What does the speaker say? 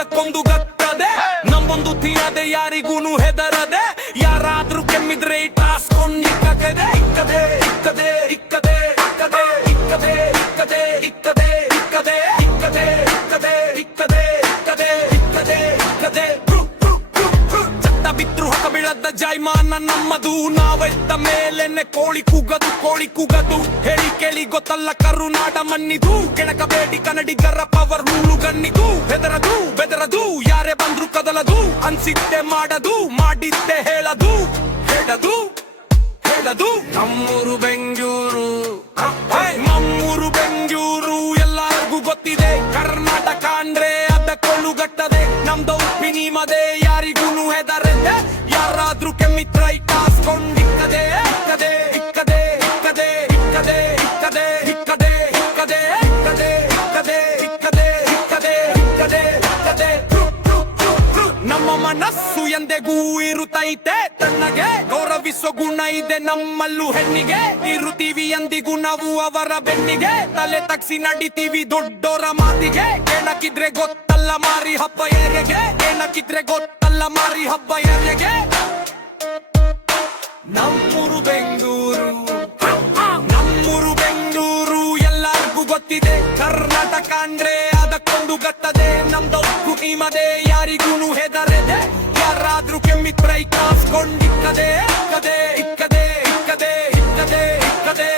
ಅದಕ್ಕೊಂದು ಗತ್ತದೆ ನಮ್ಮೊಂದು ತೀರದೆ ಯಾರಿಗೂನು ಹೆದರದೆ ಯಾರಾದ್ರೂ ಕೆಮ್ಮಿದ್ರೆ ಇಟ್ಟಾಸ್ಕೊಂಡಿಕ್ಕದೆ ಇಕ್ಕದೆ ಇಕ್ಕದೆ ಇಕ್ಕದೆ ಇಕ್ಕದೆ ಇಕ್ಕದೆ ಇಕ್ಕದೆ ಇಕ್ಕದೆ ಇಕ್ಕದೆ ಇಕ್ಕದೆ ಇಕ್ಕದೆ ಇಕ್ಕದೆ ಇಕ್ಕದೆ ಇಕ್ಕದೆ ಇಕ್ಕದೆ ಚಟ್ಟ ಬಿದ್ರು ಹೊಸ ಬೀಳದ ಜಾಯ್ಮಾನ ನಮ್ಮದು ನಾವೆದ್ದ ಮೇಲೆನೆ ಕೋಳಿ ಕೂಗದು ಹೇಳಿ ಕೇಳಿ ಗೊತ್ತಲ್ಲ ಕರುನಾಡ ಮಣ್ಣಿದು ಕೆಣಕಬೇಡಿ ಕನ್ನಡಿಗರ ಪವರ್ ಹುಲ್ಲು ಗಣ್ಣಿದು ಬೆದರದು ಯಾರೇ ಬಂದ್ರು ಕದಲದು ಅನ್ಸಿದ್ದೆ ಮಾಡದು ಮಾಡಿದ್ದೆ ಹೇಳದು ನಮ್ಮೂರು ಬೆಂಗಳೂರು ಎಲ್ಲರಿಗೂ ಗೊತ್ತಿದೆ ಕರ್ನಾಟಕ ಅಂದ್ರೆ ಅದಕ್ಕೊಳ್ಳು ಗಟ್ಟದೆ ನಮ್ದು ನಿಮ್ಮದೇ ಯಾರಿಗೂನು ಹೆದರದೆ ಯಾರಾದ್ರೂ ಕೆಮ್ಮಿತ್ರ ಕಾಸ್ಕೊಂಡಿಕ್ಕದೆ ಇಕ್ಕದೆ ಇಕ್ಕದೆ ಇಕ್ಕದೆ ಇಕ್ಕದೆ ಇಕ್ಕದೆ ಇಕ್ಕದೆ ಇಕ್ಕದೆ ಇಕ್ಕದೆ ಇಕ್ಕದೆ ಇಕ್ಕದೆ ಇಕ್ಕದೆ ಇಕ್ಕದೆ ಇಕ್ಕದೆ ನಮ್ಮ ಮನಸ್ಸು ಎಂದೆಗೂ ಇರುತ್ತೈತೆ ತನ್ನಗೆ ಗೌರವಿಸೋ ಗುಣ ಇದೆ ನಮ್ಮಲ್ಲೂ ಹೆಣ್ಣಿಗೆ ಇರುತ್ತೀವಿ ಎಂದಿಗೂ ನಾವು ಅವರ ಬೆನ್ನಿಗೆ ತಲೆ ತಗ್ಸಿ ನಡಿತೀವಿ ದೊಡ್ಡೋರ ಮಾತಿಗೆ ಏನಕ್ಕಿದ್ರೆ ಗೊತ್ತಲ್ಲ ಮಾರಿ ಹಬ್ಬ ಏರೆಗೆ ಏನಕ್ಕಿದ್ರೆ ಗೊತ್ತಲ್ಲ ಮಾರಿ ಹಬ್ಬ ಏರೆಗೆ ನಮ್ಮೂರು ಬೆಂಗಳೂರು ಎಲ್ಲರಿಗೂ ಗೊತ್ತಿದೆ ಕರ್ನಾಟಕ ಅಂದ್ರೆ ಅದಕ್ಕೊಂದು ಗಟ್ಟದೆ ನಮ್ದು ನಿಮ್ಮದೇ ಯಾರಿಗೂನು ಹೆದರದೆ ಯಾರಾದ್ರೂ ಕೆಮ್ಮಿತ್ರ ಕಾಸ್ಕೊಂಡಿಕ್ಕದೆ ಇಕ್ಕದೆ ಇಕ್ಕದೆ ಇಕ್ಕದೆ ಇಕ್ಕದೆ ಇಕ್ಕದೆ